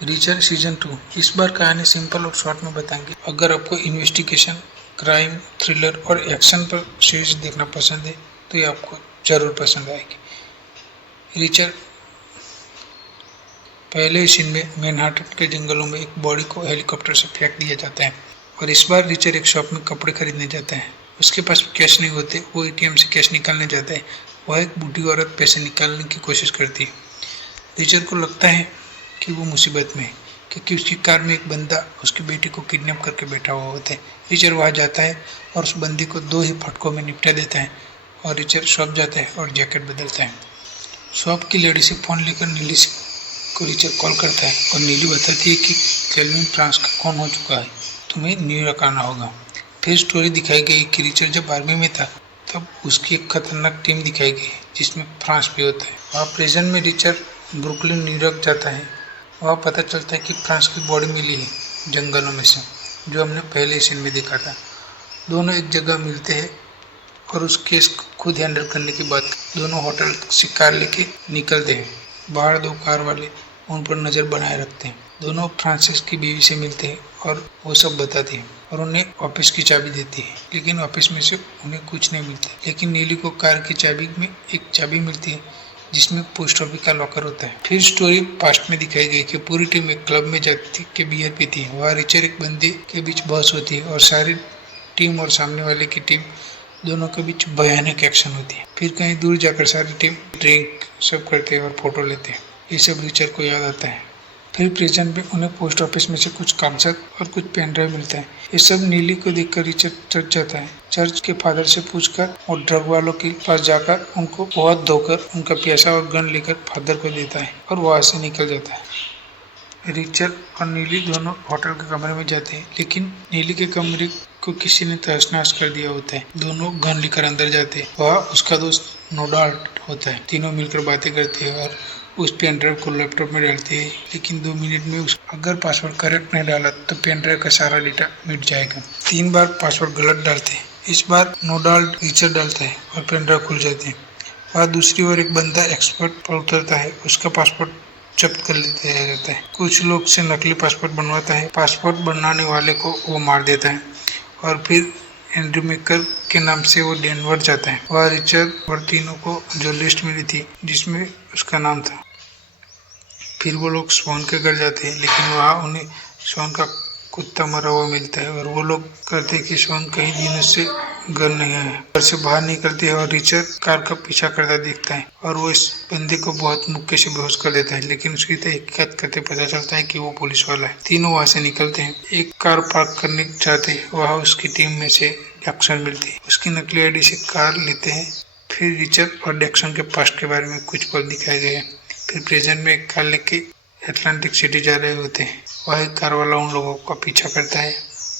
Richer season 2। इस बार कहानी simple और शॉर्ट में बताएंगे। अगर आपको इन्वेस्टिगेशन, क्राइम, थ्रिलर और एक्शन पर सीरीज देखना पसंद है तो ये आपको जरूर पसंद आएगी। रीचर पहले सीन में मैनहट्टन के जंगलों में एक बॉडी को हेलीकॉप्टर से फेंक दिया जाता है और इस बार रीचर एक शॉप में कपड़े खरीदने जाता है। उसके पास कैश नहीं होते, वो एटीएम से कैश निकालने जाता है। वह एक बूढ़ी औरत पैसे निकालने की कोशिश करती है। रीचर को लगता है कि वो मुसीबत में है क्योंकि उसकी कार में एक बंदा उसकी बेटी को किडनैप करके बैठा हुआ होता है। रीचर वहां जाता है और उस बंदी को 2 ही फटकों में निपटा देता है और रीचर शॉप जाता है और जैकेट बदलता है। शॉप की लेडी से फोन लेकर नीली को रीचर कॉल करता है और नीली बताती है कि केल्विन फ्रांस का कौन हो चुका है, तुम्हें न्यूयॉर्क आना होगा। फिर स्टोरी दिखाई गई कि रीचर जब आर्मी में था तब उसकी एक खतरनाक टीम दिखाई गई जिसमें फ्रांस भी होता है। वहाँ प्रेजेंट में रीचर ब्रुकलिन न्यूयॉर्क जाता है। वहाँ पता चलता है कि फ्रांस की बॉडी मिली है जंगलों में से, जो हमने पहले सीन में देखा था। दोनों एक जगह मिलते हैं और उस केस को खुद हैंडल करने की बात दोनों होटल से कार लेके निकलते हैं। बाहर 2 कार वाले उन पर नजर बनाए रखते हैं। दोनों फ्रांसिस की बीवी से मिलते हैं और वो सब बताते हैं और उन्हें ऑफिस की चाबी देती है, लेकिन ऑफिस में से उन्हें कुछ नहीं मिलता। लेकिन नीली को कार की चाबी में एक चाबी मिलती है जिसमें पोस्ट ऑफिस का लॉकर होता है। फिर स्टोरी पास्ट में दिखाई गई कि पूरी टीम एक क्लब में जाती के बियर पीती है। वहाँ रिचर एक बंदे के बीच बहस होती है और सारी टीम और सामने वाले की टीम दोनों के बीच भयानक एक्शन होती है। फिर कहीं दूर जाकर सारी टीम ड्रिंक सब करते हैं और फोटो लेते हैं। ये सब रिचर को याद आता है। फिर प्रेजेंट में उन्हें पोस्ट ऑफिस में से कुछ कागजात और कुछ पेन ड्राइव मिलता है। ये सब नीली को देखकर रिचर चर्च जाता है। चर्च के फादर से पूछकर और ड्रग वालों के पास जाकर उनको बहुत धोकर उनका पैसा और गन लेकर फादर को देता है और वहां से निकल जाता है। रिचर और नीली दोनों होटल के कमरे में जाते हैं, लेकिन नीली के कमरे को किसी ने तहस नहस कर दिया होता है। दोनों गन लेकर अंदर जाते हैं। वहाँ उसका दोस्त नोडाल्ट होता है। तीनों मिलकर बातें करते हैं और उस पेन ड्राइव को लैपटॉप में डालते हैं, लेकिन 2 मिनट में अगर पासवर्ड करेक्ट नहीं डाला तो पेन ड्राइव का सारा डेटा मिट जाएगा। 3 बार पासवर्ड गलत डालते हैं। इस बार नोडाल्ट रिचर डालता है और पेन ड्राइव खुल जाते हैं। वहाँ दूसरी ओर एक बंदा एक्सपर्ट पर उतरता है। उसका पासपोर्ट जब्त कर लेते रहता है। कुछ लोग से नकली पासपोर्ट बनवाता है। पासपोर्ट बनाने वाले को वो मार देता है और फिर एंड्रू मेकर के नाम से वो डेनवर जाता है। वह रिचर्ड और तीनों को जो लिस्ट मिली थी जिसमें उसका नाम था। फिर वो लोग स्वॉन के घर जाते हैं, लेकिन वहाँ उन्हें स्वॉन का कुत्ता मरा हुआ मिलता है और वो लोग कहते हैं कि स्वॉन कई दिनों से घर नहीं आया। घर से बाहर निकलते हैं और रिचर्ड कार का पीछा करता दिखता है और वो इस बंदे को बहुत मुक्के से बेहोश कर देता है, लेकिन उसकी तहकीकात करते पता चलता है कि वो पुलिस वाला है। तीनों वहाँ से निकलते हैं। एक कार पार्क करने जाते हैं। वहाँ उसकी टीम में से जैक्सन मिलती है। उसकी नकली आईडी से कार लेते हैं। फिर रिचर्ड और जैक्सन के पास्ट के बारे में कुछ पल दिखाए गए हैं। फिर प्रेजेंट में एक कार लेके अटलांटिक सिटी जा रहे होते हैं। वह एक कार वाला उन लोगों का पीछा करता है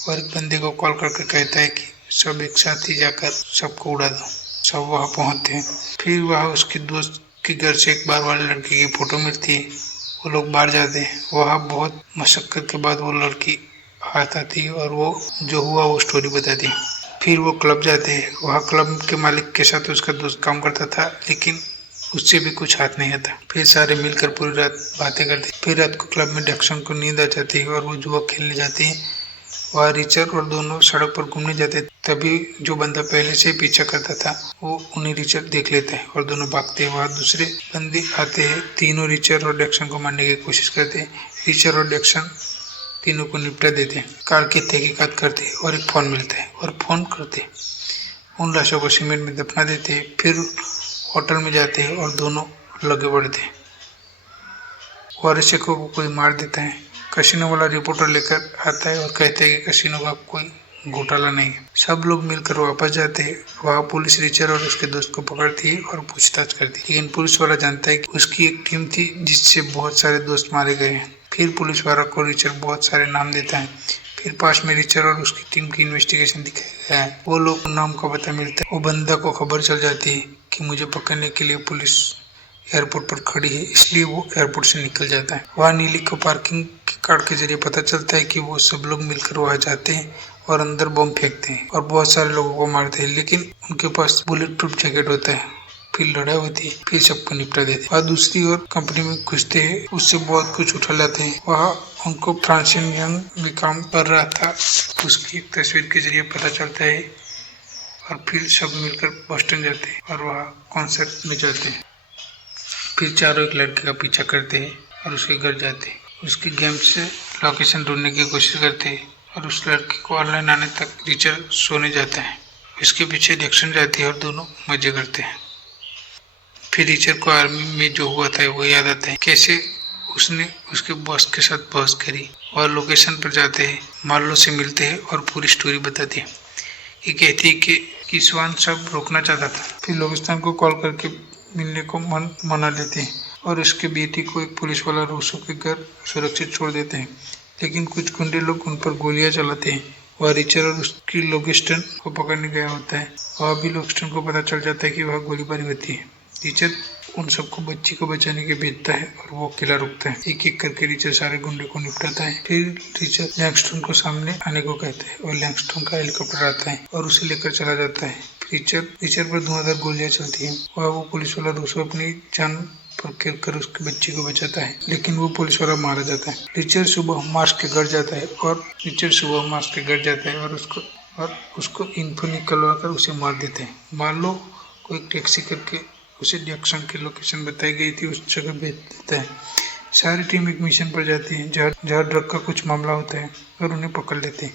और एक बंदे को कॉल करके कहता है कि सब एक साथ ही जाकर सबको उड़ा दो। सब वहाँ पहुँचते हैं। फिर वहाँ उसके दोस्त के घर से एक बार वाले लड़की की फोटो मिलती है। वो लोग बाहर जाते हैं। वहाँ बहुत मशक्कत के बाद वो लड़की हाथ आती है और वो जो हुआ वो स्टोरी बताती है। फिर वो क्लब जाते हैं। वहाँ क्लब के मालिक के साथ उसका दोस्त काम करता था, लेकिन उससे भी कुछ हाथ नहीं आता। फिर सारे मिलकर पूरी रात बातें करते। फिर रात को क्लब में जैक्सन को नींद आ जाती है और वो जुआ खेलने जाते हैं। वहाँ रिचर्ड और दोनों सड़क पर घूमने जाते। तभी जो बंदा पहले से पीछा करता था वो उन्हें रिचर्ड देख लेता है और दोनों भागते हैं। वहाँ दूसरे बंदे आते हैं। तीनों रिचर्ड और जैक्सन को मारने की कोशिश करते हैं। रिचर्ड और जैक्सन तीनों को निपटा देते हैं। कार की तहकीकात करते और एक फोन मिलता है और फोन करते उन लाशों को सीमेंट में दफना देते हैं। फिर होटल में जाते हैं और दोनों लगे बढ़ते हैं। वारिशकों को कोई मार देता है। कसिनो वाला रिपोर्टर लेकर आता है और कहता है कि कसिनो का कोई घोटाला नहीं है। सब लोग मिलकर वापस जाते हैं। वहाँ पुलिस रिचर्ड और उसके दोस्त को पकड़ती है और पूछताछ करती है, लेकिन पुलिस वाला जानता है कि उसकी एक टीम थी जिससे बहुत सारे दोस्त मारे गए हैं। फिर पुलिस वाला को रिचर्ड बहुत सारे नाम देता है। फिर पास में रिचर्ड और उसकी टीम की इन्वेस्टिगेशन दिखाया गया है। वो लोग नाम का पता मिलता है। वो बंदा को खबर चल जाती है कि मुझे पकड़ने के लिए पुलिस एयरपोर्ट पर खड़ी है, इसलिए वो एयरपोर्ट से निकल जाता है। वहाँ नीली को पार्किंग कार्ड के जरिए पता चलता है कि वो सब लोग मिलकर वहाँ जाते हैं और अंदर बम फेंकते हैं और बहुत सारे लोगों को मारते हैं, लेकिन उनके पास बुलेट प्रूफ जैकेट होता है। फिर लड़ाई होती है, फिर सबको निपटा देते हैं। और दूसरी ओर कंपनी में घुसते हैं, उससे बहुत कुछ उठा लाते हैं। वहाँ उनको फ्रांसिस यंग भी काम कर रहा था, उसकी एक तस्वीर के जरिए पता चलता है। और फिर सब मिलकर बोस्टन जाते हैं और वहाँ कॉन्सर्ट में जाते हैं। फिर चारों एक लड़के का पीछा करते हैं और उसके घर जाते हैं। उसके गेम से लोकेशन ढूंढने की कोशिश करते हैं और उस लड़के को ऑनलाइन आने तक रिचर्ड सोने जाता है। इसके पीछे जैक्सन जाती है और दोनों मजे करते हैं। फिर रिचर्ड को आर्मी में जो हुआ था वो याद आता है, कैसे उसने उसके बॉस के साथ बहस करी। और लोकेशन पर जाते हैं, मार्लो से मिलते हैं और पूरी स्टोरी बताते हैं। ये कहती है कि स्वान सब रोकना चाहता था। फिर लोकेशन को कॉल करके मिलने को मना लेते हैं और उसके बेटी को एक पुलिस वाला रूसो के घर सुरक्षित छोड़ देते हैं। लेकिन कुछ गुंडे लोग उन पर गोलियां चलाते हैं। वह रिचर्ड और उसकी लोकेस्टन को पकड़ने गया होता है। वह भी लोकेस्टन को पता चल जाता है कि वह गोलीबारी होती है। रिचर्ड उन सबको बच्ची को बचाने के भेजता है और वो अकेला रुकता है। एक एक करके रिचर्ड सारे गुंडे को निपटाता है। फिर रिचर्ड लैंगस्टन को सामने आने को कहते हैं और लैंगस्टन का हेलीकॉप्टर आता है और उसे लेकर चला जाता है। रिचर्ड पर धुआंधार गोलियां चलती है। वो पुलिस वाला रूसो अपनी जान पर खेल कर उसकी बच्ची को बचाता है, लेकिन वो पुलिस वाला मारा जाता है। रिचर्ड सुबह मार्क्स के घर जाता है और उसको इन्फो निकलवा कर उसे मार देते हैं। मार्लो को एक टैक्सी करके उसे जैक्सन की लोकेशन बताई गई थी उस जगह भेज देता है। सारी टीम एक मिशन पर जाती है जहाँ ड्रग का कुछ मामला होता है और उन्हें पकड़ लेते हैं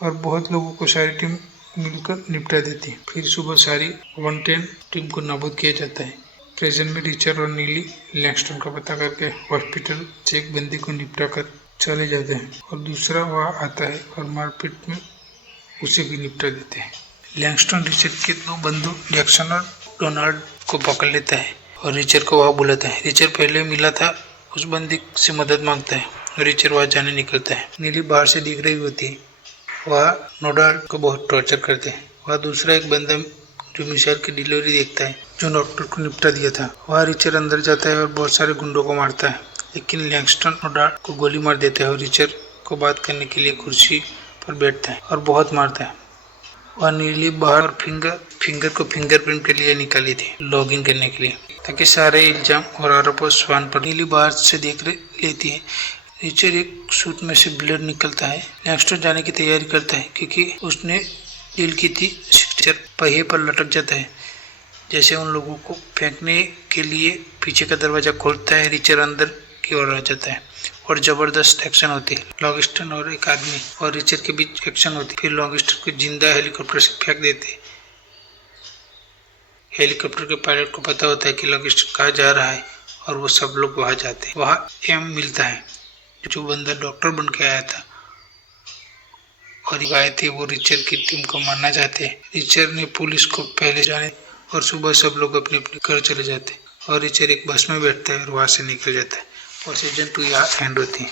और बहुत लोगों को सारी टीम मिलकर निपटा देती है। फिर सुबह सारी 110 टीम को नाबूद किया जाता है। प्रेजेंट में रिचर्ड और नीली लैंगस्टन का पता करके हॉस्पिटल से एक बंदी को निपटा कर चले जाते हैं और दूसरा वहाँ आता है और मारपीट में उसे भी निपटा देते हैं। लैंगस्टन रिचर्ड के दो बंधु जैक्सन और डोनाल्ड को पकड़ लेता है और रिचर्ड को वहाँ बुलाता है। रिचर्ड पहले मिला था उस बंदी से मदद मांगता है और रिचर्ड वहाँ जाने निकलता है। नीली बाहर से दिख रही होती है। वह डोनाल्ड को बहुत टॉर्चर करते हैं। वह दूसरा एक बंदा जो मिसाइल की डिलीवरी देखता है जो डॉक्टर को निपटा दिया था। वह रिचर्ड अंदर जाता है और बहुत सारे गुंडों को मारता है, लेकिन लैंगस्टन डोनाल्ड को गोली मार देता है और रिचर्ड को बात करने के लिए कुर्सी पर बैठता है और बहुत मारता है। वह नीली बाहर और फिंगर को फिंगरप्रिंट के लिए निकाली थी लॉगिन करने के लिए, ताकि सारे इल्जाम और आरोप स्वान पर। नीली बाहर से देख लेती है। रिचर्ड एक सूट में से ब्लेड निकलता है। लैंगस्टन जाने की तैयारी करता है क्योंकि उसने डील की थी। पहिए पर लटक जाता है। जैसे उन लोगों को फेंकने के लिए पीछे का दरवाजा खोलता है, रिचर्ड अंदर की ओर आ जाता है और जबरदस्त एक्शन होती है। लॉन्गिस्टन और एक आदमी और रिचर्ड के बीच एक्शन होती है। फिर लॉन्गिस्टन को जिंदा हेलीकॉप्टर से फेंक देते। हेलीकॉप्टर के पायलट को पता होता है कि लॉन्गिस्टन कहाँ जा रहा है और वो सब लोग वहां जाते हैं। वहां एम मिलता है जो बंदा डॉक्टर बन के आया था और आए थे। वो रिचर्ड की टीम को मारना चाहते हैं। रिचर्ड ने पुलिस को पहले जाने और सुबह सब लोग अपने अपने घर चले जाते हैं और रिचर्ड एक बस में बैठता है और वहां से निकल जाता है और सीजन 2 यहाँ एंड होती है।